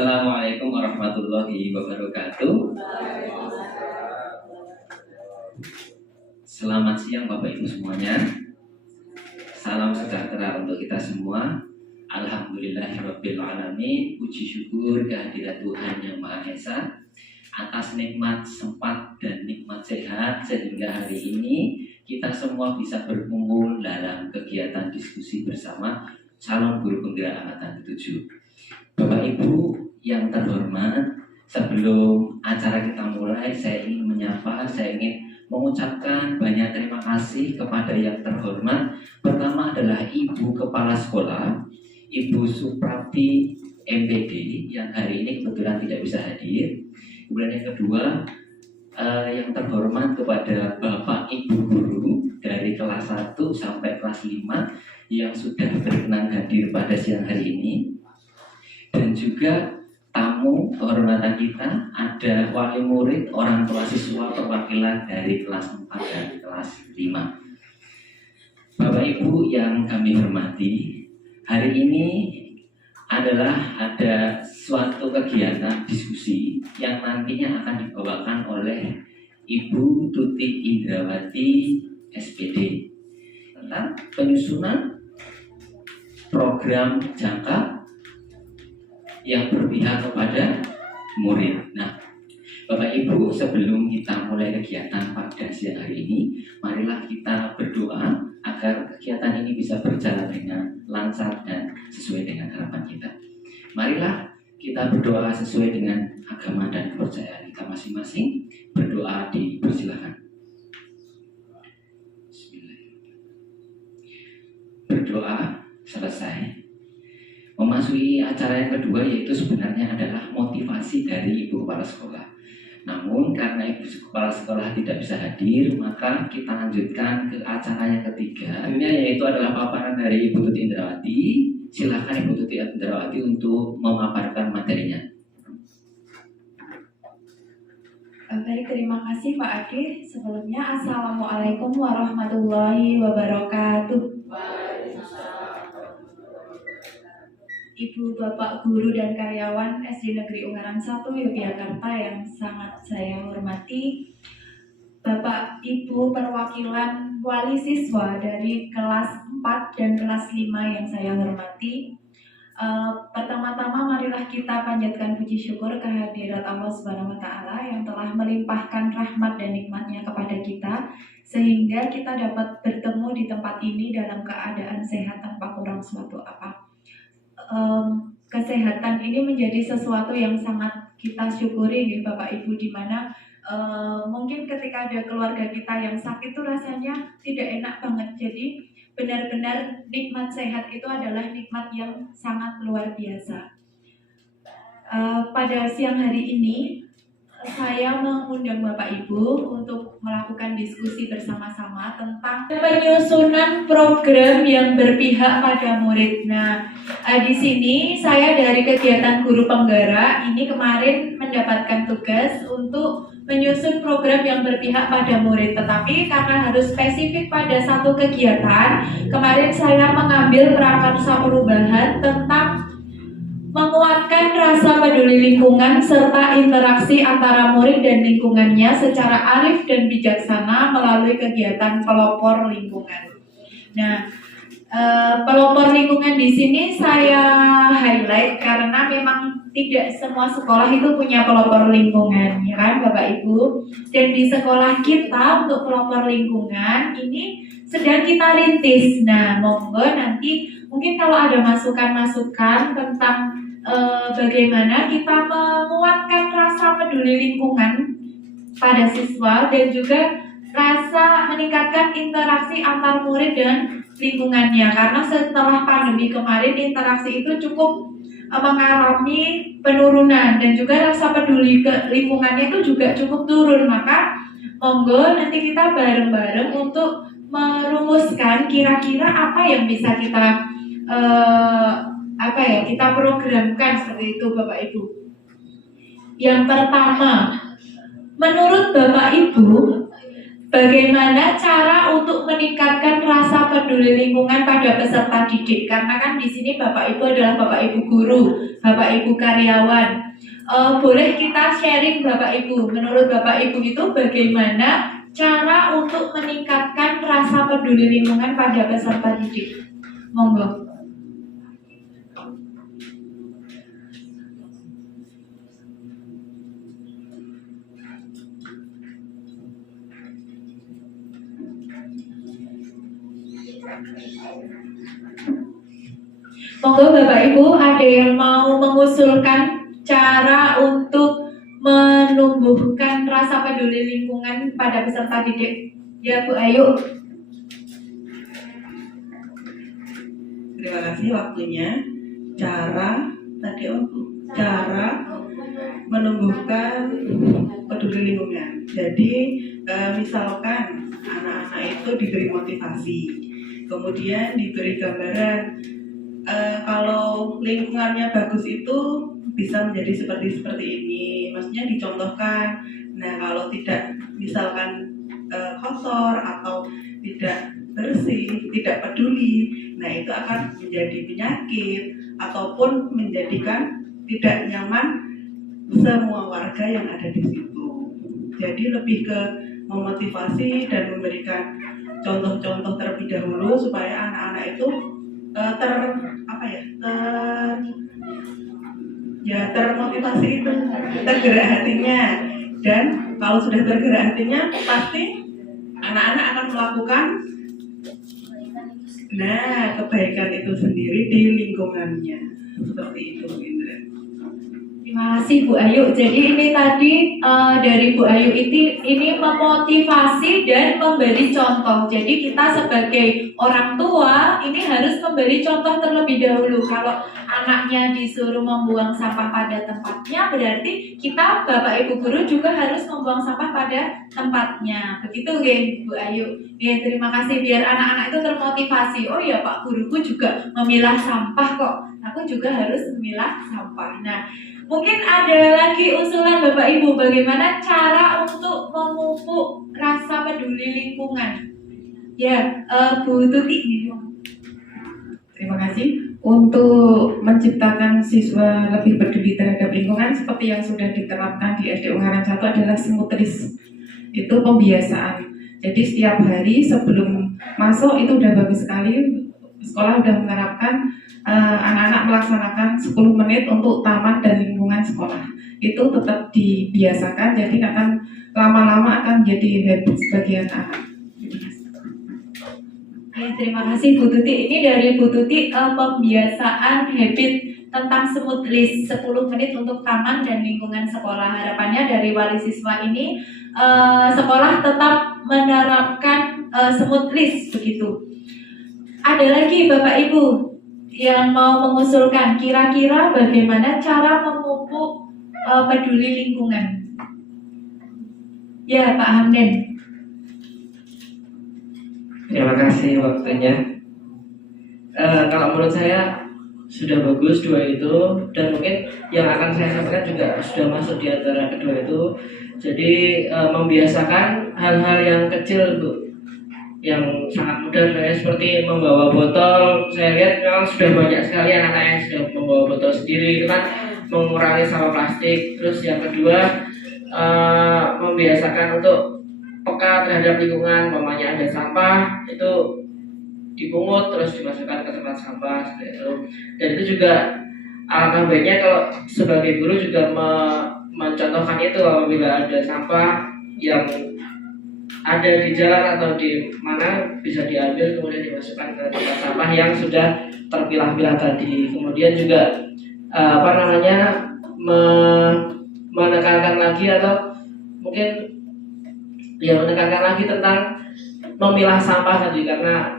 Assalamualaikum warahmatullahi wabarakatuh. Selamat siang Bapak Ibu semuanya. Salam sejahtera untuk kita semua. Alhamdulillahirabbil alamin. Puji syukur kehadirat Tuhan Yang Maha Esa atas nikmat sempat dan nikmat sehat sehingga hari ini kita semua bisa berkumpul dalam kegiatan diskusi bersama calon guru penggerak angkatan 7. Bapak Ibu yang terhormat, sebelum acara kita mulai, saya ingin mengucapkan banyak terima kasih kepada yang terhormat. Pertama adalah Ibu Kepala Sekolah, Ibu Suprapti MPD yang hari ini kebetulan tidak bisa hadir. Kemudian yang kedua, yang terhormat kepada Bapak Ibu Guru dari kelas 1 sampai kelas 5 yang sudah berkenan hadir pada siang hari ini. Dan juga tamu kehormatan kita, ada wali murid, orang tua siswa perwakilan dari kelas 4 dan kelas 5. Bapak Ibu yang kami hormati, hari ini adalah ada suatu kegiatan diskusi yang nantinya akan dibawakan oleh Ibu Tuti Indrawati SPD tentang penyusunan program jangka yang berpihak kepada murid. Nah, Bapak Ibu, sebelum kita mulai kegiatan pada siang hari ini, marilah kita berdoa agar kegiatan ini bisa berjalan dengan lancar dan sesuai dengan harapan kita. Marilah kita berdoa sesuai dengan agama dan kepercayaan kita masing-masing. Berdoa dipersilakan. Berdoa selesai. Memasuki acara yang kedua, yaitu sebenarnya adalah motivasi dari Ibu Kepala Sekolah. Namun karena Ibu Kepala Sekolah tidak bisa hadir, maka kita lanjutkan ke acara yang ketiga, yaitu adalah paparan dari Ibu Tuti Indrawati. Silakan Ibu Tuti Indrawati untuk memaparkan materinya. Baik, terima kasih Pak Adi. Sebelumnya, Assalamualaikum warahmatullahi wabarakatuh. Ibu, Bapak, Guru, dan karyawan SD Negeri Ungaran 1 Yogyakarta yang sangat saya hormati, Bapak, Ibu, perwakilan wali siswa dari kelas 4 dan kelas 5 yang saya hormati, pertama-tama marilah kita panjatkan puji syukur kehadirat Allah Subhanahu wa Ta'ala yang telah melimpahkan rahmat dan nikmatnya kepada kita sehingga kita dapat bertemu di tempat ini dalam keadaan sehat tanpa kurang suatu apa. Kesehatan ini menjadi sesuatu yang sangat kita syukuri nih Bapak Ibu, di mana mungkin ketika ada keluarga kita yang sakit itu rasanya tidak enak banget. Jadi benar-benar nikmat sehat itu adalah nikmat yang sangat luar biasa. Pada siang hari ini saya mengundang Bapak Ibu untuk melakukan diskusi bersama-sama tentang penyusunan program yang berpihak pada murid. Nah, di sini saya dari kegiatan guru penggerak ini kemarin mendapatkan tugas untuk menyusun program yang berpihak pada murid. Tetapi karena harus spesifik pada satu kegiatan, kemarin saya mengambil prakarsa perubahan tentang menguatkan rasa peduli lingkungan serta interaksi antara murid dan lingkungannya secara arif dan bijaksana melalui kegiatan pelopor lingkungan. Nah, pelopor lingkungan di sini saya highlight karena memang tidak semua sekolah itu punya pelopor lingkungan, ya kan Bapak Ibu? Dan di sekolah kita untuk pelopor lingkungan ini sedang kita rintis. Nah, monggo nanti mungkin kalau ada masukan-masukan tentang bagaimana kita menguatkan rasa peduli lingkungan pada siswa dan juga rasa meningkatkan interaksi antar murid dan lingkungannya, karena setelah pandemi kemarin interaksi itu cukup mengalami penurunan dan juga rasa peduli ke lingkungannya itu juga cukup turun. Maka monggo nanti kita bareng-bareng untuk merumuskan kira-kira apa yang bisa kita kita programkan seperti itu Bapak Ibu. Yang pertama, menurut Bapak Ibu, bagaimana cara untuk meningkatkan rasa peduli lingkungan pada peserta didik? Karena kan di sini Bapak Ibu adalah Bapak Ibu guru, Bapak Ibu karyawan. Boleh kita sharing Bapak Ibu, menurut Bapak Ibu itu bagaimana cara untuk meningkatkan rasa peduli lingkungan pada peserta didik? Monggo. Monggo Bapak Ibu, ada yang mau mengusulkan cara untuk menumbuhkan rasa peduli lingkungan pada peserta didik? Ya Bu Ayu. Terima kasih waktunya. Cara menumbuhkan peduli lingkungan. Jadi misalkan anak-anak itu diberi motivasi, kemudian diberi gambaran kalau lingkungannya bagus itu bisa menjadi seperti ini. Maksudnya dicontohkan. Nah, kalau tidak misalkan kotor atau tidak bersih, tidak peduli, nah itu akan menjadi penyakit ataupun menjadikan tidak nyaman semua warga yang ada di situ. Jadi lebih ke memotivasi dan memberikan contoh-contoh terlebih dahulu supaya anak-anak itu termotivasi itu, tergerak hatinya. Dan kalau sudah tergerak hatinya, pasti anak-anak akan melakukan kebaikan itu sendiri di lingkungannya. Seperti itu, Indra. Terima kasih Bu Ayu. Jadi ini tadi dari Bu Ayu ini memotivasi dan memberi contoh. Jadi kita sebagai orang tua ini harus memberi contoh terlebih dahulu. Kalau anaknya disuruh membuang sampah pada tempatnya, berarti kita Bapak Ibu guru juga harus membuang sampah pada tempatnya. Begitu kan Bu Ayu? Ya, terima kasih, biar anak-anak itu termotivasi. Oh ya Pak, guruku juga memilah sampah kok. Aku juga harus memilah sampah. Nah, mungkin ada lagi usulan Bapak Ibu bagaimana cara untuk memupuk rasa peduli lingkungan. Ya, Bu Tuti. Terima kasih. Untuk menciptakan siswa lebih peduli terhadap lingkungan seperti yang sudah diterapkan di SD Ungaran 1 adalah simultris. Itu pembiasaan. Jadi setiap hari sebelum masuk itu udah bagus sekali. Sekolah sudah menerapkan anak-anak melaksanakan 10 menit untuk taman dan lingkungan sekolah. Itu tetap dibiasakan, jadi akan lama-lama akan jadi habit sebagian anak. Terima kasih Bu Tuti. Ini dari Bu Tuti, pembiasaan habit tentang smooth list 10 menit untuk taman dan lingkungan sekolah. Harapannya dari wali siswa ini sekolah tetap menerapkan smooth list begitu. Ada lagi Bapak Ibu yang mau mengusulkan kira-kira bagaimana cara memupuk peduli lingkungan? Ya Pak Hamden. Terima kasih waktunya. Kalau menurut saya sudah bagus dua itu, dan mungkin yang akan saya sampaikan juga sudah masuk di antara kedua itu. Jadi membiasakan hal-hal yang kecil, Bu, yang sangat mudah seperti membawa botol. Saya lihat memang sudah banyak sekali anak-anak yang sudah membawa botol sendiri, itu kan mengurangi sampah plastik. Terus yang kedua, membiasakan untuk peka terhadap lingkungan. Mamanya ada sampah itu dipungut terus dimasukkan ke tempat sampah seperti itu. Dan itu juga alangkah baiknya kalau sebagai guru juga mencontohkan itu. Apabila ada sampah yang ada di jalan atau di mana, bisa diambil kemudian dimasukkan ke tempat sampah yang sudah terpilah-pilah tadi. Kemudian juga menekankan lagi atau mungkin menekankan lagi tentang memilah sampah tadi, karena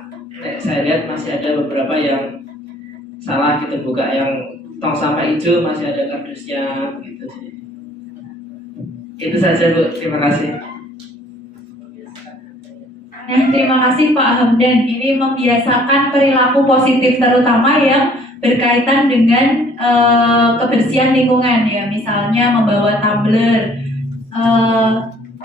saya lihat masih ada beberapa yang salah gitu, buka yang tong sampah hijau masih ada kardusnya gitu sih. Itu saja Bu, terima kasih. Nah, terima kasih Pak Hamdan. Ini membiasakan perilaku positif terutama yang berkaitan dengan kebersihan lingkungan ya, misalnya membawa tumbler,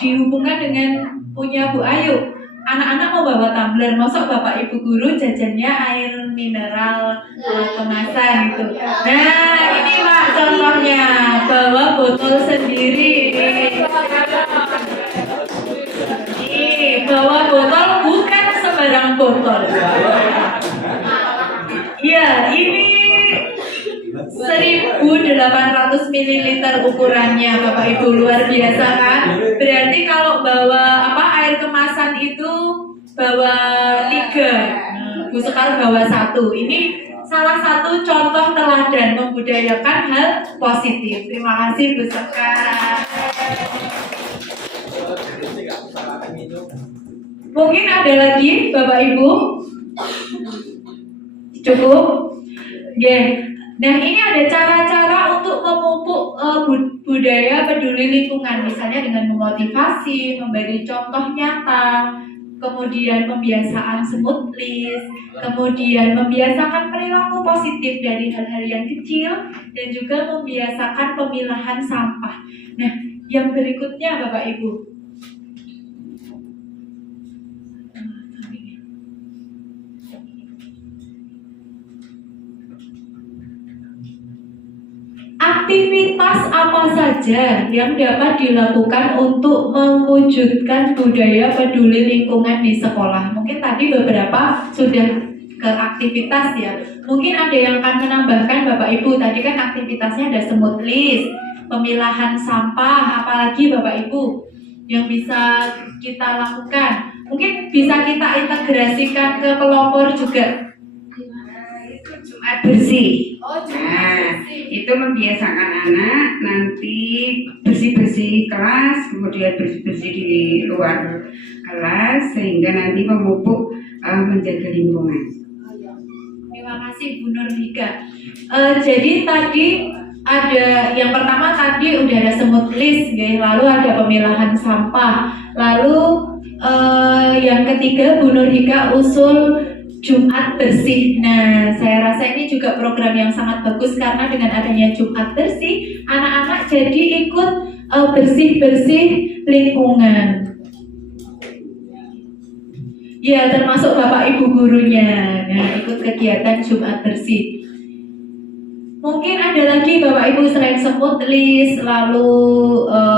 dihubungkan dengan punya Bu Ayu. Anak-anak mau bawa tumbler, masuk Bapak Ibu guru jajannya air mineral kemasan gitu. Nah, ini Pak contohnya, bawa botol sendiri. Nih, bawa botol bukan sembarang botol. Ya, ini 1.800 ml ukurannya Bapak Ibu, luar biasa kan? Berarti kalau bawa air kemasan itu bawa 3, Bu Sekar bawa 1. Ini salah satu contoh teladan membudayakan hal positif. Terima kasih Bu Sekar. Mungkin ada lagi Bapak Ibu? Cukup? Yeah. Nah, ini ada cara-cara untuk memupuk budaya peduli lingkungan, misalnya dengan memotivasi, memberi contoh nyata, kemudian pembiasaan smooth list, kemudian membiasakan perilaku positif dari hal-hal yang kecil, dan juga membiasakan pemilahan sampah. Nah, yang berikutnya Bapak Ibu. Aktivitas apa saja yang dapat dilakukan untuk mewujudkan budaya peduli lingkungan di sekolah? Mungkin tadi beberapa sudah ke aktivitas ya. Mungkin ada yang akan menambahkan Bapak Ibu. Tadi kan aktivitasnya ada smooth list, pemilahan sampah, apalagi Bapak Ibu yang bisa kita lakukan. Mungkin bisa kita integrasikan ke pelopor juga. Jumat bersih. Nah, Itu membiasakan anak nanti bersih-bersih kelas, kemudian bersih-bersih di luar kelas, sehingga nanti memupuk menjaga lingkungan. terima kasih Bu Nurhika. Jadi tadi ada yang pertama tadi udah ada smooth list, lalu ada pemilahan sampah, lalu yang ketiga Bu Nurhika usul Jumat bersih. Nah, saya rasa ini juga program yang sangat bagus karena dengan adanya Jumat bersih, anak-anak jadi ikut bersih-bersih lingkungan. Ya, termasuk Bapak Ibu gurunya. Nah, ikut kegiatan Jumat bersih. Mungkin ada lagi Bapak Ibu selain smooth list, lalu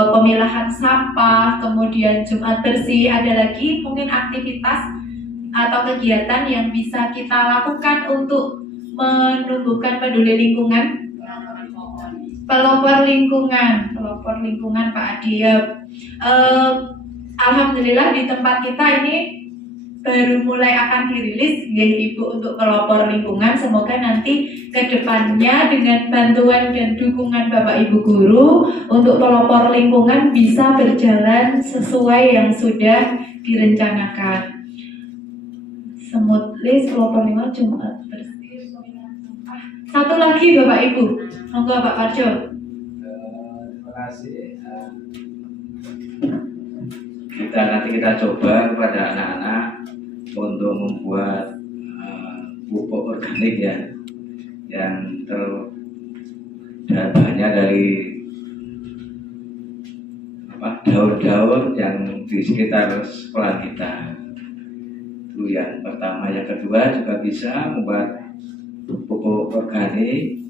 pemilahan sampah, kemudian Jumat bersih, ada lagi mungkin aktivitas atau kegiatan yang bisa kita lakukan untuk menumbuhkan peduli lingkungan. Pelopor lingkungan Pak Adi. Alhamdulillah di tempat kita ini baru mulai akan dirilis Ibu untuk pelopor lingkungan. Semoga nanti ke depannya dengan bantuan dan dukungan Bapak Ibu guru untuk pelopor lingkungan bisa berjalan sesuai yang sudah direncanakan. Smooth list, pelopor lingkungan, Jumat bersih, pemilahan sampah. Satu lagi Bapak Ibu, monggo Pak Parjo. Terima kasih. Kita coba kepada anak-anak untuk membuat pupuk organik ya, yang banyak dari daun-daun yang di sekitar sekolah kita. Itu yang pertama. Yang kedua juga bisa membuat pupuk organik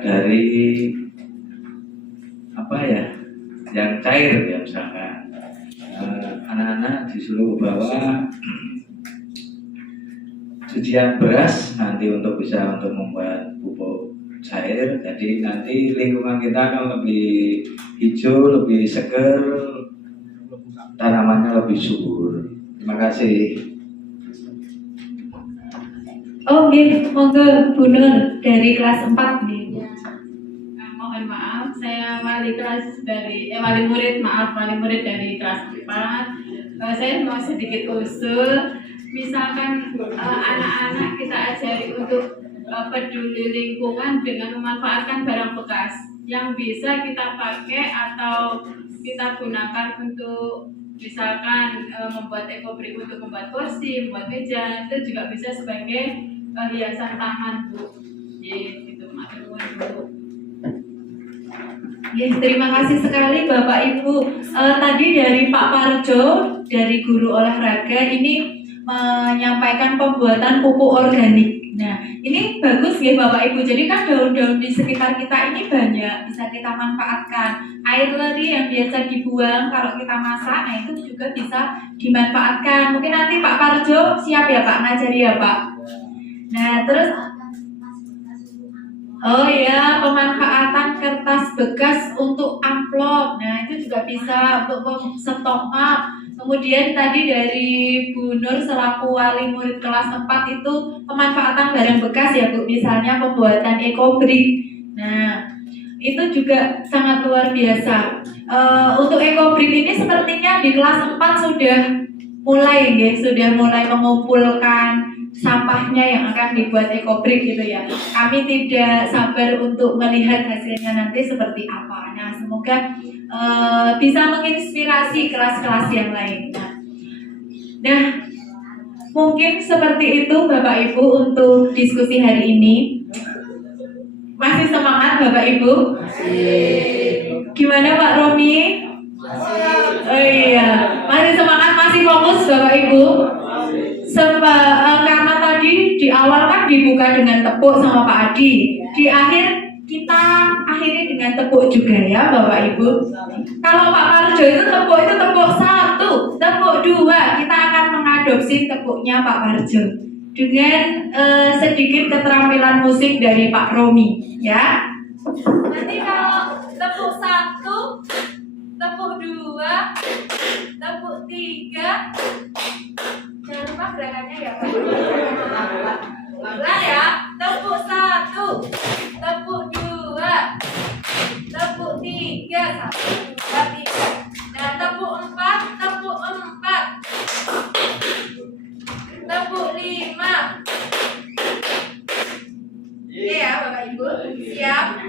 dari yang cair ya, misalkan anak-anak disuruh bawa cucian beras nanti untuk membuat pupuk cair. Jadi nanti lingkungan kita akan lebih hijau, lebih segar, tanamannya lebih subur. Terima kasih. Oke, monggo Bu Nur dari kelas 4 nih. Mohon maaf, saya wali murid dari kelas 4. Saya mau sedikit usul, misalkan anak-anak kita ajari untuk peduli lingkungan dengan memanfaatkan barang bekas yang bisa kita pakai atau kita gunakan untuk misalkan membuat ekobrik untuk membuat kursi, membuat meja, itu juga bisa sebagai hiasan taman Bu. Gitu, matur nuwun Bu. Ya, terima kasih sekali Bapak Ibu. Tadi dari Pak Parjo, dari guru olahraga, ini menyampaikan pembuatan pupuk organik. Nah, ini bagus ya Bapak Ibu. Jadi kan daun-daun di sekitar kita ini banyak, bisa kita manfaatkan. Air leri yang biasa dibuang kalau kita masak, nah itu juga bisa dimanfaatkan. Mungkin nanti Pak Parjo siap ya Pak, ngajari ya Pak. Nah, terus oh ya, pemanfaatan kertas bekas untuk amplop. Nah, itu juga bisa untuk stok up. Kemudian tadi dari Bu Nur selaku wali murid kelas 4 itu pemanfaatan barang bekas ya Bu, misalnya pembuatan ekobrik. Nah, itu juga sangat luar biasa. Untuk ekobrik ini sepertinya di kelas 4 sudah mulai mengumpulkan sampahnya yang akan dibuat ekobrik gitu ya. Kami tidak sabar untuk melihat hasilnya nanti seperti apa. Nah, semoga bisa menginspirasi kelas-kelas yang lain. Nah, mungkin seperti itu Bapak Ibu untuk diskusi hari ini. Masih semangat Bapak Ibu? Gimana Pak Romi? Oh iya, masih semangat, masih fokus Bapak Ibu? Karena tadi di awal kan dibuka dengan tepuk sama Pak Adi, di akhir kita akhiri dengan tepuk juga ya Bapak Ibu. Kalau Pak Parjo itu tepuk 1, tepuk 2, kita akan mengadopsi tepuknya Pak Parjo dengan sedikit keterampilan musik dari Pak Romi ya. Nanti kalau tepuk 1, tepuk 2, tepuk 3, jangan lupa gerakannya ya Pak. Ulang ya, tepuk 1, tepuk 2, tepuk 3, 1, 2, 3. Nah, tepuk 4, tepuk 4, tepuk 5. Oke ya Bapak Ibu, siap?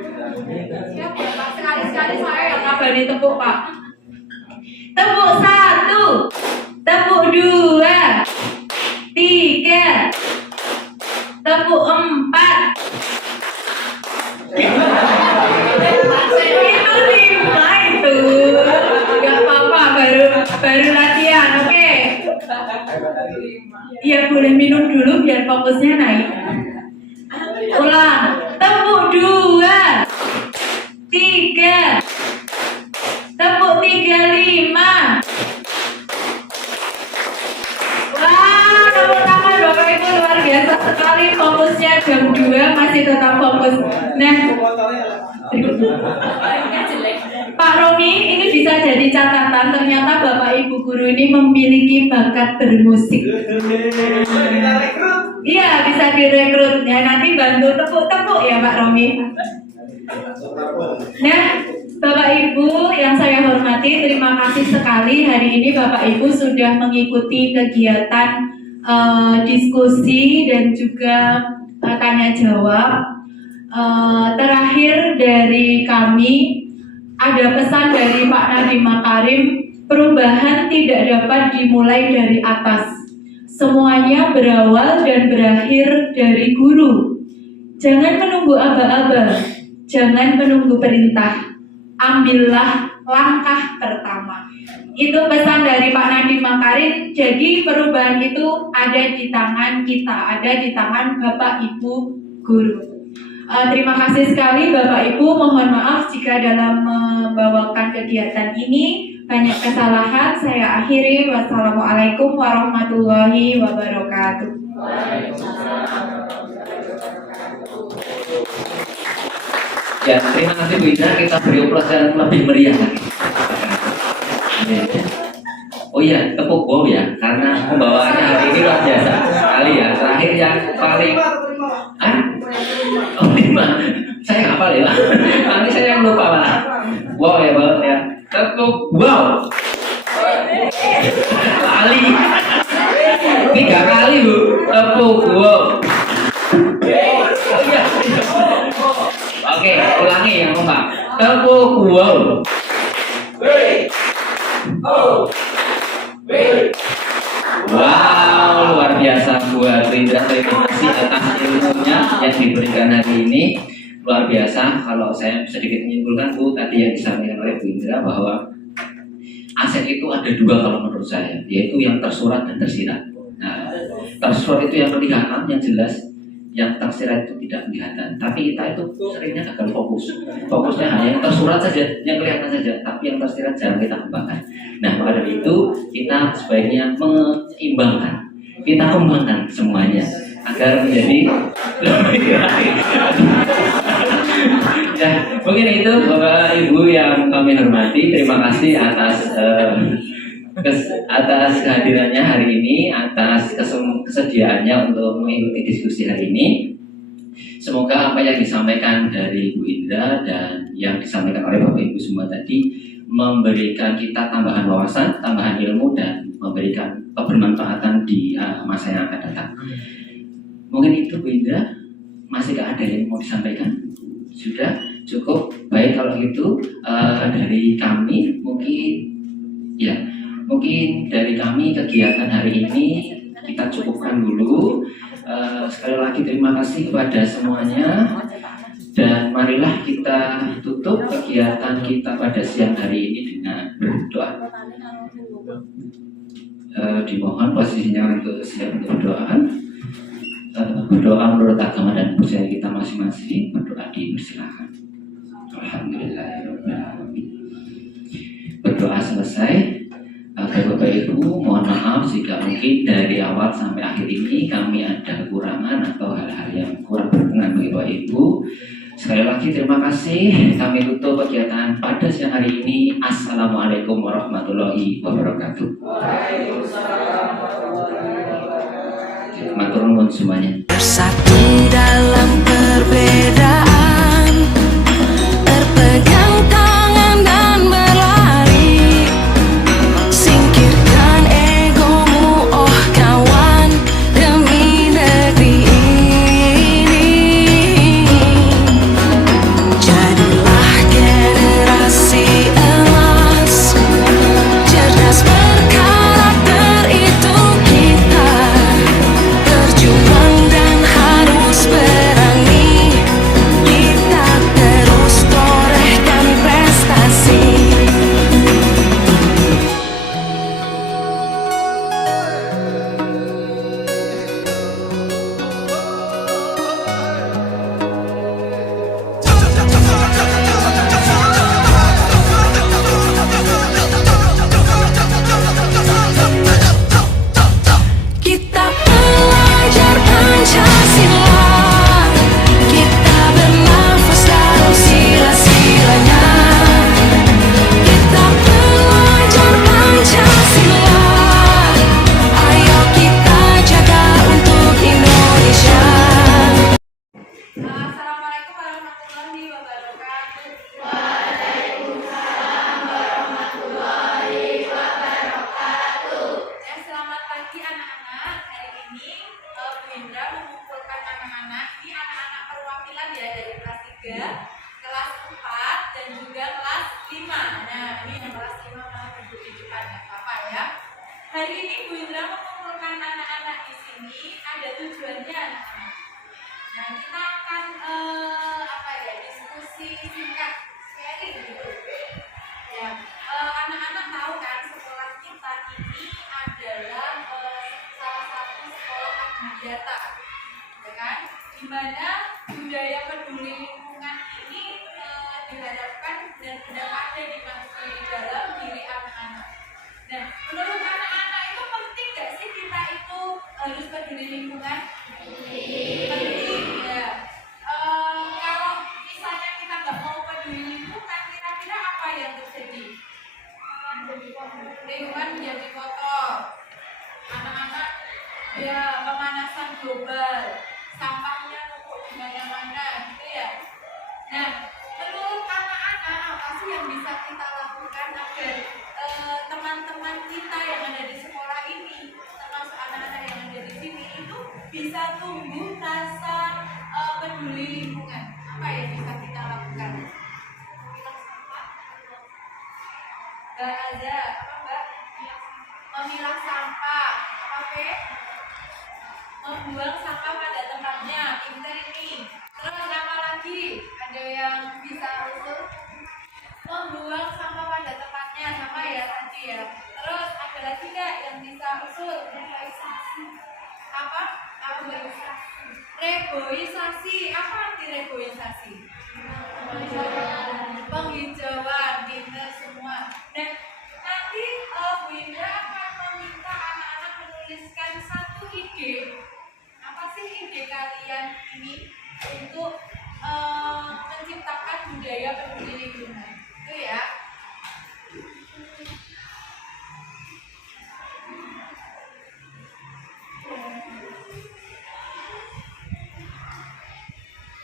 Siap ya Pak, sekali-sekali saya yang ngabari tepuk Pak. Tepuk 1, tepuk 2, 3, tepuk 4. Itu 5 itu. Gak apa-apa, baru latihan, oke? Ya boleh minum dulu biar fokusnya naik. Ulang, tepuk 2, 3, tepuk 3, 5. Wah, tepuk tangan Bapak Ibu luar biasa sekali, fokusnya jam 2 masih tetap fokus. Nah, Pak Romi, ini bisa jadi catatan, ternyata Bapak Ibu guru ini memiliki bakat bermusik. Iya, bisa direkrut. Ya, nanti bantu tepuk-tepuk ya Pak Romi. Nah, Bapak Ibu yang saya hormati, terima kasih sekali hari ini Bapak Ibu sudah mengikuti kegiatan diskusi dan juga tanya jawab. Terakhir dari kami ada pesan dari Pak Nadiem Makarim, perubahan tidak dapat dimulai dari atas. Semuanya berawal dan berakhir dari guru. Jangan menunggu aba-aba, jangan menunggu perintah. Ambillah langkah pertama. Itu pesan dari Pak Nadiem Makarim. Jadi perubahan itu ada di tangan kita, ada di tangan Bapak Ibu guru. Terima kasih sekali Bapak Ibu. Mohon maaf jika dalam membawakan kegiatan ini banyak kesalahan. Saya akhiri. Wassalamualaikum warahmatullahi wabarakatuh. Ya, terima kasih Bu Ida. Kita beri aplaus yang lebih meriah lagi. Oh iya, tepuk wow ya, karena pembawaannya hari ini luar biasa sekali ya. Terakhir yang paling Oh 5, saya hafal ya. Nanti saya yang lupa malah. Wow ya Pak ya. Tepuk wow. Kali 3 kali Bu. Tepuk wow. Oke, ulangi yang kompak. Tepuk wow. Wow, luar biasa buat Rindra. Terima kasih atas ilmunya yang diberikan hari ini. luar biasa. Kalau saya sedikit menyimpulkan Bu, tadi yang disampaikan oleh Bu Indra bahwa aset itu ada dua kalau menurut saya, yaitu yang tersurat dan tersirat. Nah, tersurat itu yang kelihatan, yang jelas, yang tersirat itu tidak kelihatan. Tapi kita itu seringnya gagal fokus. Fokusnya hanya yang tersurat saja, yang kelihatan saja, tapi yang tersirat jarang kita kembangkan. Nah, maka dari itu kita sebaiknya menyeimbangkan, kita kembangkan semuanya agar menjadi ya, mungkin itu Bapak Ibu yang kami hormati. Terima kasih atas atas kehadirannya hari ini, atas kesediaannya untuk mengikuti diskusi hari ini. Semoga apa yang disampaikan dari Bu Indra dan yang disampaikan oleh Bapak Ibu semua tadi memberikan kita tambahan wawasan, tambahan ilmu, dan memberikan kebermanfaatan di masa yang akan datang. Mungkin itu Bu Indra. Masih ada yang mau disampaikan? Sudah cukup. Baik, kalau gitu dari kami mungkin dari kami kegiatan hari ini kita cukupkan dulu. Sekali lagi terima kasih kepada semuanya, dan marilah kita tutup kegiatan kita pada siang hari ini dengan berdoa. Dimohon posisinya untuk siap untuk berdoa. Berdoa menurut agama dan budaya kita masing-masing. Berdoa dipersilakan. Alhamdulillahirrahmanirrahim. Berdoa selesai. Bapak Ibu, mohon maaf jika mungkin dari awal sampai akhir ini kami ada kekurangan atau hal-hal yang kurang berkenan bagi Bapak Ibu. Sekali lagi terima kasih. Kami tutup kegiatan pada siang hari ini. Assalamualaikum warahmatullahi wabarakatuh. Matur nuwun semuanya. Bersatu dalam perbedaan, berpegang tangan dan berlari. Singkirkan egomu, oh kawan, demi negeri ini. Jadilah generasi emas, cerdas berkarakter, itu kita. Berjuang dan harus berani, kita terus torehkan prestasi. Kita belajar Pancasila, kita bernafas dalam sila-silanya. Kita belajar Pancasila, ayo kita jaga untuk Indonesia. Assalamualaikum warahmatullahi wabarakatuh. Selamat pagi anak-anak. Hari ini Bu Indra mengumpulkan anak-anak perwakilan ya dari kelas 3, kelas 4 dan juga kelas 5. Nah, ini yang kelas 5 malah duduk di depan, nggak apa-apa ya. Hari ini Bu Indra mengumpulkan anak-anak di sini ada tujuannya anak-anak. Nah, kita akan diskusi singkat, sharing gitu. Ya, anak-anak tahu kan sekolah kita ini adalah salah satu sekolah aggregata, ya kan? Di mana budaya peduli lingkungan ini diharapkan dan sedang ada di dalam diri anak-anak. Nah, menurut anak-anak itu penting nggak sih kita itu harus peduli lingkungan? Penting ya. Kalau misalnya kita nggak mau peduli lingkungan, kira-kira apa yang terjadi? Lingkungan menjadi kotor. Anak-anak ya pemanasan global, sampahnya numpuk di mana-mana, gitu ya. Nah, menurut anak-anak apa sih yang bisa kita lakukan agar teman-teman kita yang ada di sekolah ini, termasuk anak-anak yang ada di sini itu bisa tumbuh rasa peduli lingkungan? Apa yang bisa kita lakukan? Mbak Aza, apa Mbak? Memilah sampah, oke? Membuang sampah pada tempatnya, pinter ini. Terus apa lagi? membuang sampah pada tempatnya, sama ya tadi ya. Terus ada lagi nggak yang bisa usul? Reboisasi. Apa? Reboisasi. Apa arti reboisasi? Penghijauan, pinter semua. Dan nanti Bu Indra akan meminta anak-anak menuliskan satu ide. Apa sih ide kalian ini untuk menciptakan budaya peduli lingkungan? Itu ya.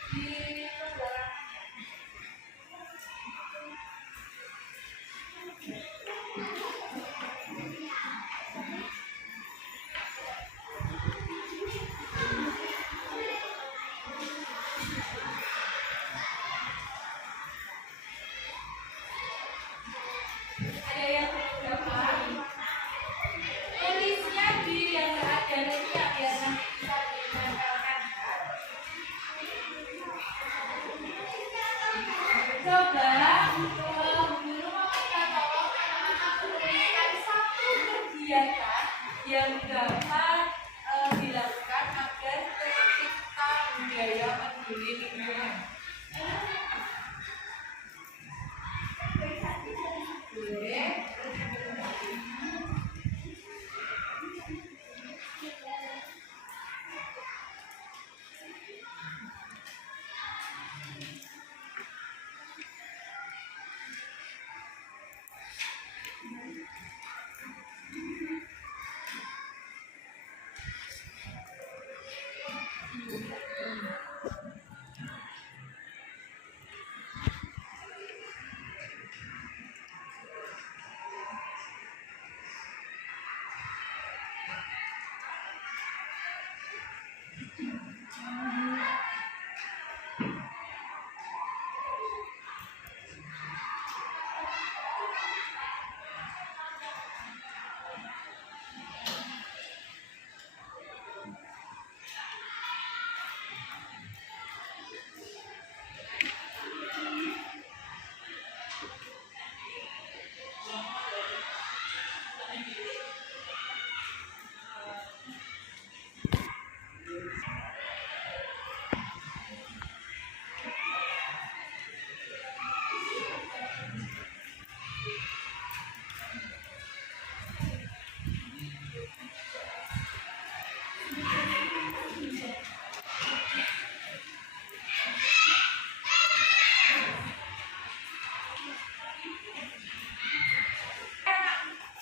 Di pembelajarannya. Ada yang berapa? Tulisnya di yang nggak ada lagi ya, biar nanti bisa ditempelkan. Coba guru mau minta tolong anak-anak menuliskan satu kegiatan yang dapat dilakukan agar tercipta budaya peduli lingkungan. Boleh.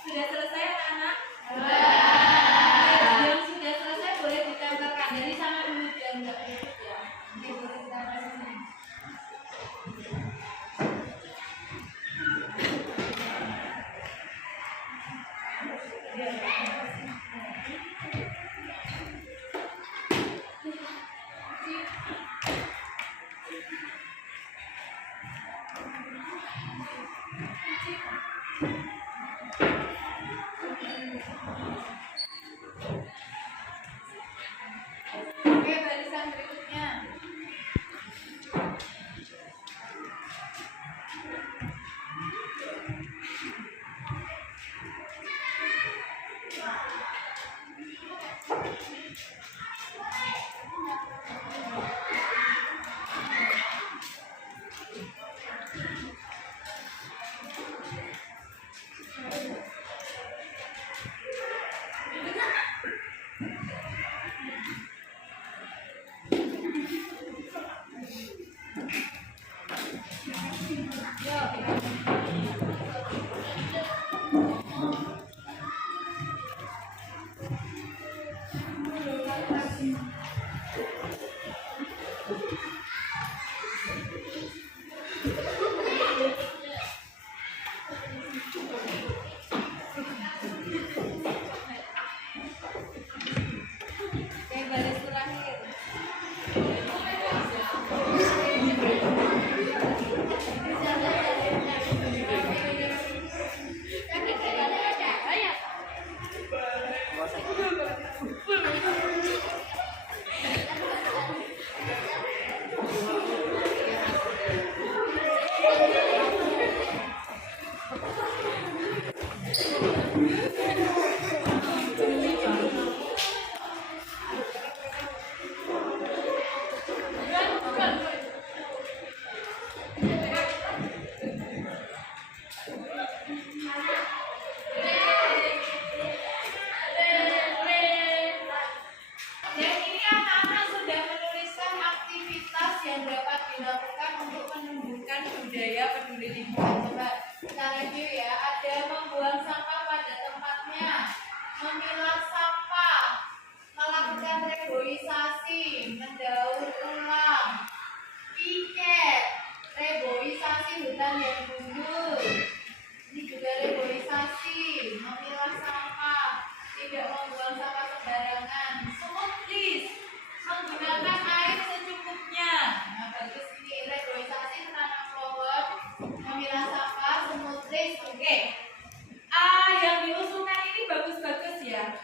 Sudah selesai anak-anak? Yang sudah selesai boleh ditempelkan. Dari sana dulu biar nggak ribet ya. Oke, boleh ditempelkan. Oke, barisan berikutnya. Oke, baris terakhir. dapat dilakukan untuk menumbuhkan budaya peduli lingkungan? Coba kita review ya. Ada membuang sampah pada tempatnya, memilah sampah, melakukan reboisasi, mendaur ulang, piket, reboisasi hutan yang gundul. Ini juga reboisasi, memilah sampah, tidak membuang sampah sembarangan, smooth list, menggunakan air secukupnya. Nah, bagus ini reboisasi, menanam pohon, memilah sampah, smooth list. Oke. Yang diusulkan ini bagus-bagus ya.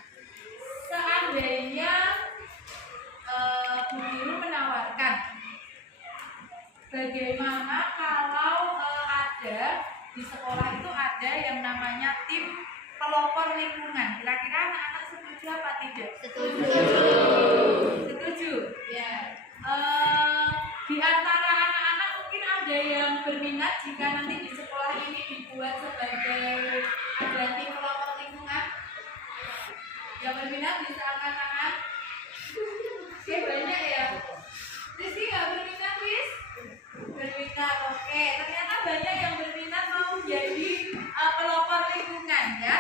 Seandainya Bu Guru menawarkan, bagaimana kalau ada di sekolah itu ada yang namanya tim pelopor lingkungan. Kira-kira anak-anak setuju apa tidak? Setuju. Setuju. Ya. Di antara anak-anak mungkin ada yang berminat jika nanti di sekolah ini dibuat sebagai ada tim pelopor lingkungan. Yang berminat bisa angkat tangan. Oke, banyak ya. Rizky nggak berminat, Riz? Berminat, oke. Ternyata banyak yang berminat mau jadi pelopor lingkungan ya.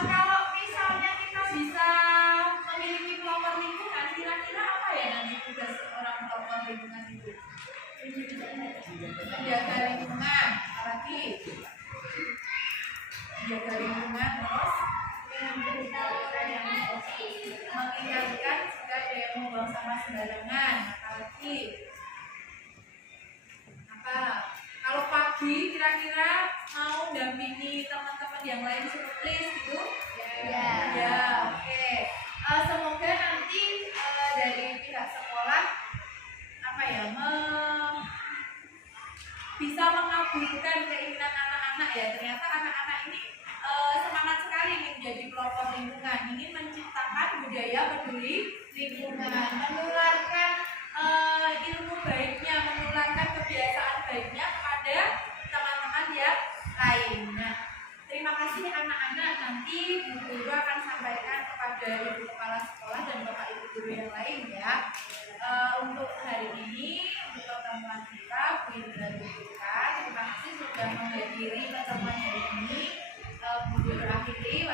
Kalau misalnya kita bisa memiliki pelopor lingkungan, kira-kira apa ya nanti tugas seorang pelopor lingkungan itu? Menjaga lingkungan, apalagi menjaga lingkungan, terus mengingatkan jika ada yang membuang sampah sembarangan, apalagi apa? Kalau pagi kira-kira mau dampingi teman-teman yang lain surplis gitu? Ya, oke. Semoga nanti dari pihak sekolah apa ya bisa mengabulkan keinginan anak-anak ya. Ternyata anak-anak ini semangat sekali ingin menjadi pelopor lingkungan, ingin menciptakan budaya peduli lingkungan, menularkan ilmu baiknya, menularkan kebiasaan baiknya kepada teman-teman yang lain. Nah, terima kasih anak-anak. Nanti Bu Guru akan sampaikan kepada Ibu Kepala Sekolah dan Bapak Ibu Guru yang lain ya. Untuk hari ini, untuk pertemuan kita, Bu Indra Dukika, terima kasih sudah menghadiri pertemuan hari ini. Bu Guru akhiri.